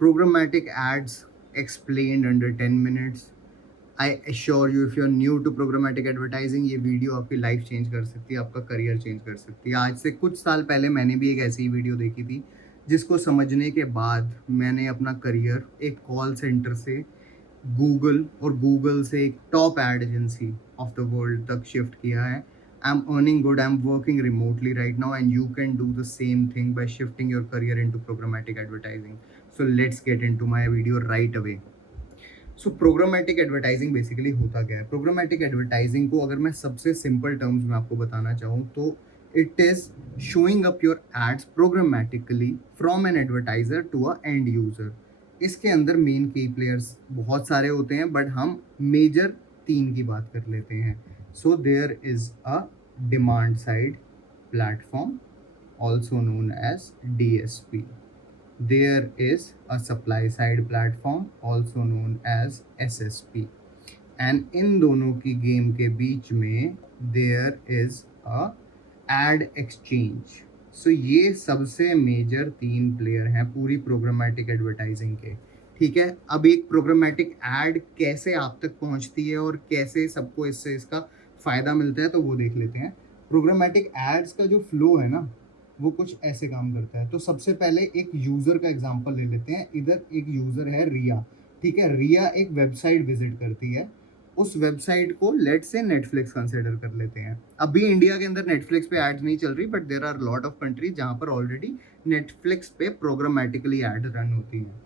Programmatic ads explained under 10 minutes. I assure you, if you are new to programmatic advertising, ये video आपकी life change कर सकती है, आपका करियर चेंज कर सकती है। आज से कुछ साल पहले मैंने भी एक ऐसी ही वीडियो देखी थी, जिसको समझने के बाद मैंने अपना करियर एक कॉल सेंटर से गूगल और गूगल से एक top ad agency of the world तक शिफ्ट किया है। I am earning good, I am working remotely right now, and you can do the same thing bye shifting your career into programmatic advertising. So let's get into my video right away. So programmatic advertising basically होता क्या है? Programmatic advertising को अगर मैं सबसे simple terms में आपको बताना चाहूँ तो it is showing up your ads programmatically from an advertiser to a end user. इसके अंदर मेन की प्लेयर्स बहुत सारे होते हैं, बट हम मेजर 3 की बात कर लेते हैं। So there is a demand side platform, also known as DSP. There is a supply side platform, also known as SSP. And इन दोनों की गेम के बीच में there is a ad exchange. So ये सबसे मेजर 3 प्लेयर हैं पूरी programmatic advertising के। ठीक है, अब एक प्रोग्रामेटिक एड कैसे आप तक पहुंचती है और कैसे सबको इससे इसका फ़ायदा मिलता है, तो वो देख लेते हैं। प्रोग्रामेटिक एड्स का जो फ्लो है ना, वो कुछ ऐसे काम करता है। तो सबसे पहले एक यूज़र का एग्जांपल ले लेते हैं। इधर एक यूज़र है रिया। ठीक है, रिया एक वेबसाइट विजिट करती है। उस वेबसाइट को लेट से नेटफ्लिक्स कंसिडर कर लेते हैं। अभी इंडिया के अंदर नेटफ्लिक्स पे एड्स नहीं चल रही, but there are lot of countries जहाँ पर ऑलरेडी नेटफ्लिक्स पे प्रोग्रामेटिकली एड रन होती हैं।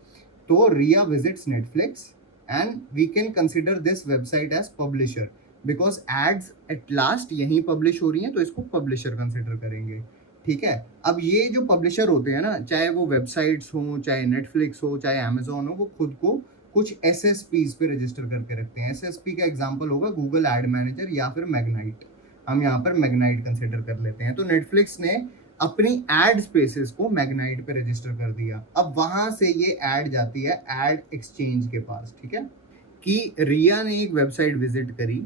तो Riya visits Netflix and we can consider this website as publisher, because ads at last यहीं पब्लिश हो रही हैं, तो इसको पब्लिशर कंसिडर करेंगे। ठीक है, अब ये जो पब्लिशर होते हैं ना, चाहे वो वेबसाइट्स हों, चाहे नेटफ्लिक्स हो, चाहे अमेजोन हो, वो खुद को कुछ SSPs पे रजिस्टर करके रखते हैं। SSP का एग्जांपल होगा गूगल एड मैनेजर या फिर मैग्नाइट। हम यहाँ पर मैग्नाइट कंसिडर कर लेते हैं। तो नेटफ्लिक्स ने अपनी एड स्पेसेस को मैग्नाइट पे रजिस्टर कर दिया। अब वहां से ये एड जाती है एड एक्सचेंज के पास। ठीक है, कि रिया ने एक वेबसाइट विजिट करी,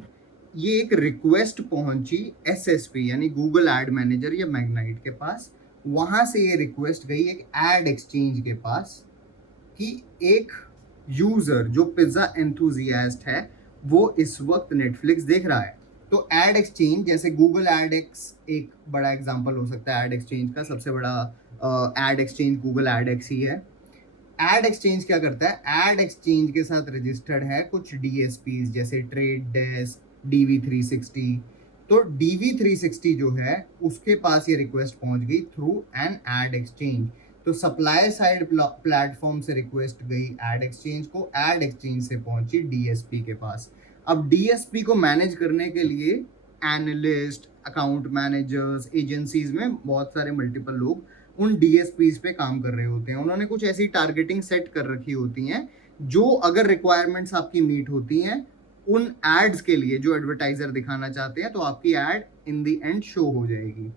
ये एक रिक्वेस्ट पहुंची SSP यानी गूगल एड मैनेजर या मैग्नाइट के पास। वहां से ये रिक्वेस्ट गई एक एड एक्सचेंज के पास कि एक यूजर जो पिज्जा एंथुजियास्ट है वो इस वक्त नेटफ्लिक्स देख रहा है। तो एड एक्सचेंज जैसे गूगल एड एक्स एक बड़ा एग्जांपल हो सकता है एड एक्सचेंज का। सबसे बड़ा ad exchange Google ad X ही है। एड एक्सचेंज क्या करता है? एड एक्सचेंज के साथ रजिस्टर्ड है कुछ DSPs जैसे ट्रेड डेस्क, DV360। तो DV360 जो है उसके पास ये रिक्वेस्ट पहुंच गई थ्रू एन एड एक्सचेंज। तो सप्लाई साइड प्लेटफॉर्म से रिक्वेस्ट गई एड एक्सचेंज को, एड एक्सचेंज से पहुंची DSP के पास। अब DSP को मैनेज करने के लिए एनालिस्ट, अकाउंट मैनेजर्स, एजेंसीज में बहुत सारे मल्टीपल लोग उन DSPs पे काम कर रहे होते हैं। उन्होंने कुछ ऐसी टारगेटिंग सेट कर रखी होती हैं जो अगर रिक्वायरमेंट्स आपकी मीट होती हैं उन एड्स के लिए जो एडवर्टाइजर दिखाना चाहते हैं, तो आपकी ad in the end show हो जाएगी।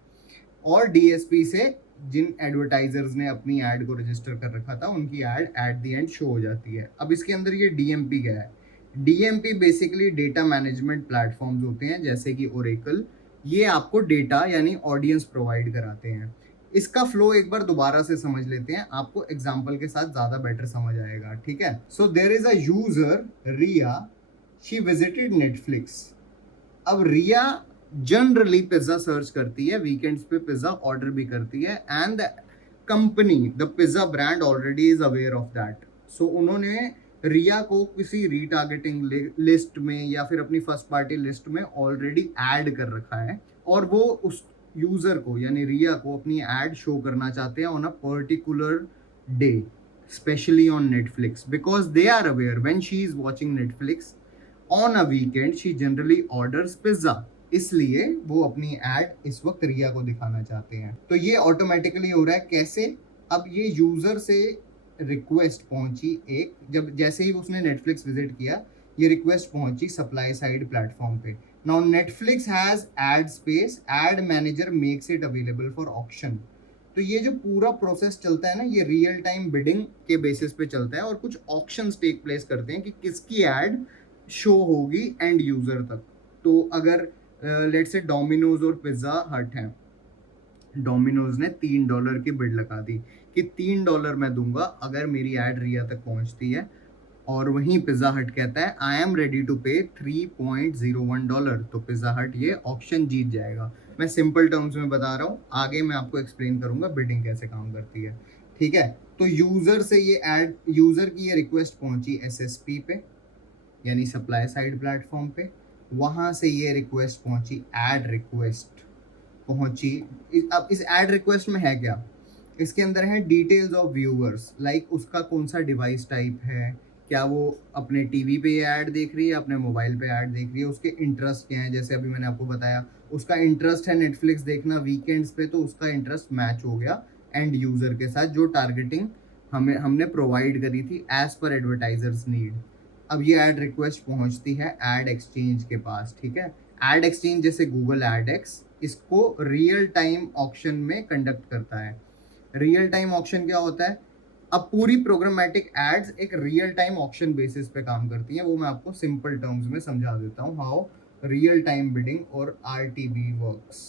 और DSP से जिन एडवर्टाइजर्स ने अपनी एड को रजिस्टर कर रखा था उनकी ad at the end show हो जाती है। अब इसके अंदर ये DMP क्या है? DMP basically data management platforms होते हैं जैसे कि ओरेकल। ये आपको डेटा यानी ऑडियंस प्रोवाइड कराते हैं। इसका फ्लो एक बार दोबारा से समझ लेते हैं, आपको एग्जांपल के साथ ज्यादा बेटर समझ आएगा। ठीक है, so there is a user Riya, she visited Netflix. अब रिया जनरली पिज्जा सर्च करती है, वीकेंड्स पे पिज्जा ऑर्डर भी करती है, and the company, the pizza brand already is aware of that. So उन्होंने रिया को किसी रीटारगेटिंग लिस्ट में या फिर अपनी फर्स्ट पार्टी लिस्ट में ऑलरेडी ऐड कर रखा है, और वो उस यूजर को यानी रिया को अपनी एड शो करना चाहते हैं on a particular day, specially on Netflix, because they are aware when she is watching Netflix on a weekend she generally orders pizza. इसलिए वो अपनी एड इस वक्त रिया को दिखाना चाहते हैं। तो ये ऑटोमेटिकली हो रहा है कैसे? अब ये यूजर से रिक्वेस्ट पहुंची एक, जब जैसे ही उसने नेटफ्लिक्स विजिट किया, ये रिक्वेस्ट पहुंची सप्लाई साइड प्लेटफॉर्म पे। Now Netflix has ad space, ad manager makes it available for auction. तो ये जो पूरा प्रोसेस चलता है ना, ये रियल टाइम बिडिंग के बेसिस पे चलता है, और कुछ ऑक्शंस टेक प्लेस करते हैं कि किसकी एड शो होगी एंड यूजर तक। तो अगर लेट्स से डोमिनोज और पिज्जा हट है, डोमिनोज ने $3 की बिड लगा दी कि $3 मैं दूंगा अगर मेरी ऐड रिया तक पहुंचती है। और वहीं पिज़्ज़ा हट कहता है आई एम रेडी टू पे $3.01, तो पिज़्ज़ा हट ये ऑप्शन जीत जाएगा। मैं सिंपल टर्म्स में बता रहा हूँ, आगे मैं आपको एक्सप्लेन करूंगा बिडिंग कैसे काम करती है। ठीक है, तो यूज़र की ये रिक्वेस्ट पहुंची SSP पे, यानी सप्लाई साइड प्लेटफॉर्म पे। वहाँ से ये रिक्वेस्ट पहुंची ऐड रिक्वेस्ट पहुंची। अब इस ऐड रिक्वेस्ट में है क्या, इसके अंदर है डिटेल्स ऑफ व्यूअर्स, लाइक उसका कौन सा डिवाइस टाइप है, क्या वो अपने टीवी पे ये ऐड देख रही है, अपने मोबाइल पे ऐड देख रही है, उसके इंटरेस्ट क्या है। जैसे अभी मैंने आपको बताया उसका इंटरेस्ट है नेटफ्लिक्स देखना वीकेंड्स पे, तो उसका इंटरेस्ट मैच हो गया एंड यूज़र के साथ, जो टारगेटिंग हमने प्रोवाइड करी थी एज पर एडवर्टाइजर्स नीड। अब ये ऐड रिक्वेस्ट पहुंचती है ऐड एक्सचेंज के पास। ठीक है, ऐड एक्सचेंज जैसे गूगल एडएक्स इसको रियल टाइम ऑक्शन में कंडक्ट करता है। रियल टाइम ऑक्शन क्या होता है, अब पूरी प्रोग्रामेटिक एड्स एक रियल टाइम ऑक्शन बेसिस पे काम करती हैं, वो मैं आपको सिंपल टर्म्स में समझा देता हूँ हाउ रियल टाइम बिडिंग और RTB works.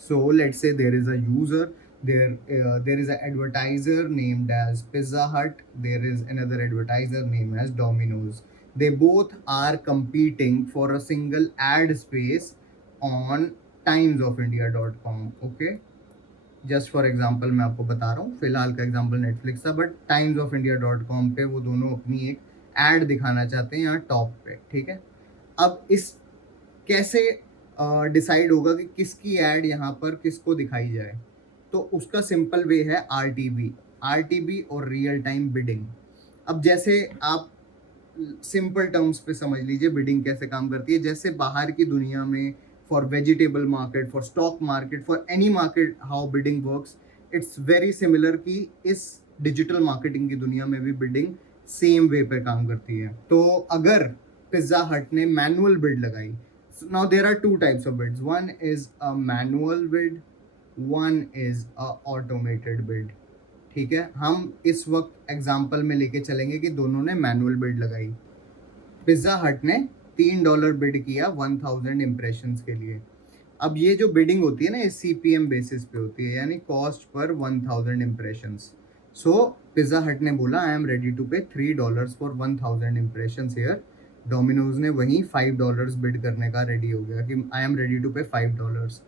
So let's say there is a user, there is an advertiser named as Pizza Hut, there is another advertiser named as Domino's. They both are competing for a single ad space on timesofIndia.com. Okay, just for example मैं आपको बता रहा हूँ, फिलहाल का example Netflix था, but timesofIndia.com पे वो दोनों अपनी एक ऐड दिखाना चाहते हैं यहाँ टॉप पे। ठीक है, अब इस कैसे डिसाइड होगा कि किसकी ऐड यहाँ पर किसको दिखाई जाए, तो उसका सिंपल वे है आरटीबी और रियल टाइम बिडिंग। अब जैसे आप सिंपल टर्म्स पे समझ लीजिए बिडिंग कैसे काम करती है। जैसे बाहर की दुनिया में for vegetable market, for stock market, for any market how bidding works, it's very similar कि इस डिजिटल मार्केटिंग की दुनिया में भी बिडिंग सेम वे पे काम करती है। तो अगर पिज्जा हट ने मैनुअल बिड लगाई, now there are two types of bids, one is a manual bid, one is a automated bid. ठीक है, हम इस वक्त एग्जाम्पल में लेके चलेंगे कि दोनों ने मैनुअल बिड लगाई। पिज्ज़ा हट ने $3 बिड किया 1000 इम्प्रेशंस के लिए। अब ये जो बिडिंग होती है ना, ये CPM बेसिस पे होती है, यानी कॉस्ट पर 1000 इम्प्रेशंस। सो पिज्ज़ा हट ने बोला आई एम रेडी टू पे $3 फॉर 1000 इम्प्रेशंस हेयर। डोमिनोज ने वहीं $5 बिड करने का रेडी हो गया कि आई एम रेडी टू पे $5।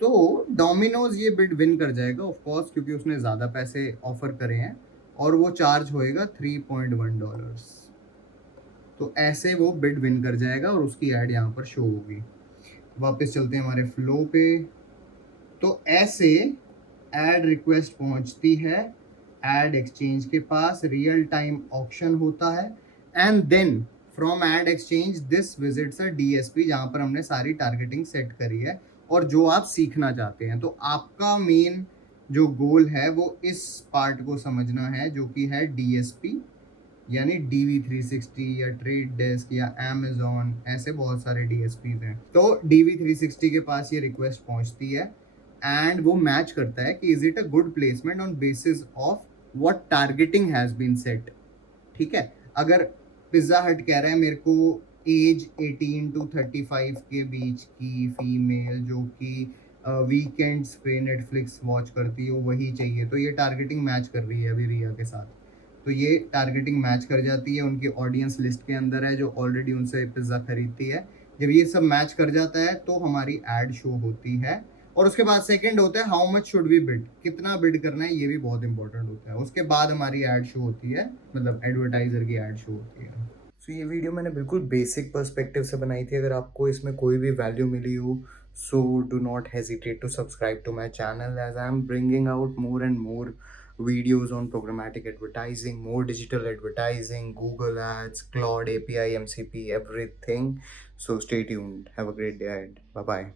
तो डोमिनोज ये बिड विन कर जाएगा ऑफ कोर्स, क्योंकि उसने ज़्यादा पैसे ऑफर करे हैं और वो चार्ज होएगा $3.1। तो ऐसे वो बिड विन कर जाएगा और उसकी ऐड यहाँ पर शो होगी। वापस चलते हैं हमारे फ्लो पे। तो ऐसे ऐड रिक्वेस्ट पहुँचती है ऐड एक्सचेंज के पास, रियल टाइम ऑक्शन होता है, and then from ad exchange this visits a DSP, जहाँ पर हमने सारी टारगेटिंग सेट करी है और जो आप सीखना चाहते हैं। तो आपका मेन जो गोल है वो इस पार्ट को समझना है, जो कि है DSP, यानी DV360 या ट्रेड डेस्क या Amazon, ऐसे बहुत सारे DSPs हैं। तो DV360 के पास ये रिक्वेस्ट पहुंचती है एंड वो मैच करता है कि is it a good placement on basis of what targeting has been set. ठीक है, अगर पिज्ज़ा हट कह रहा है मेरे को एज 18 to 35 के बीच की फीमेल जो कि वीकेंड्स पे नेटफ्लिक्स वॉच करती है वही चाहिए, तो ये टारगेटिंग मैच कर रही है अभी रिया के साथ। तो ये टारगेटिंग मैच कर जाती है, उनकी ऑडियंस लिस्ट के अंदर है जो ऑलरेडी उनसे पिज़्ज़ा खरीदती है। जब ये सब मैच कर जाता है तो हमारी ऐड शो होती है। और उसके बाद सेकंड होता है how much should we bid, कितना बिड करना है, ये भी बहुत इंपॉर्टेंट होता है। उसके बाद हमारी ऐड शो होती है, मतलब एडवर्टाइजर की ऐड शो होती है। सो ये वीडियो मैंने बिल्कुल बेसिक पर्सपेक्टिव से बनाई थी। अगर आपको इसमें कोई भी वैल्यू मिली हो, so do not hesitate to subscribe to my channel, as I am bringing out more and more videos on programmatic advertising, more digital advertising, Google Ads, Cloud API, MCP, everything. So stay tuned. Have a great day ahead. Bye bye.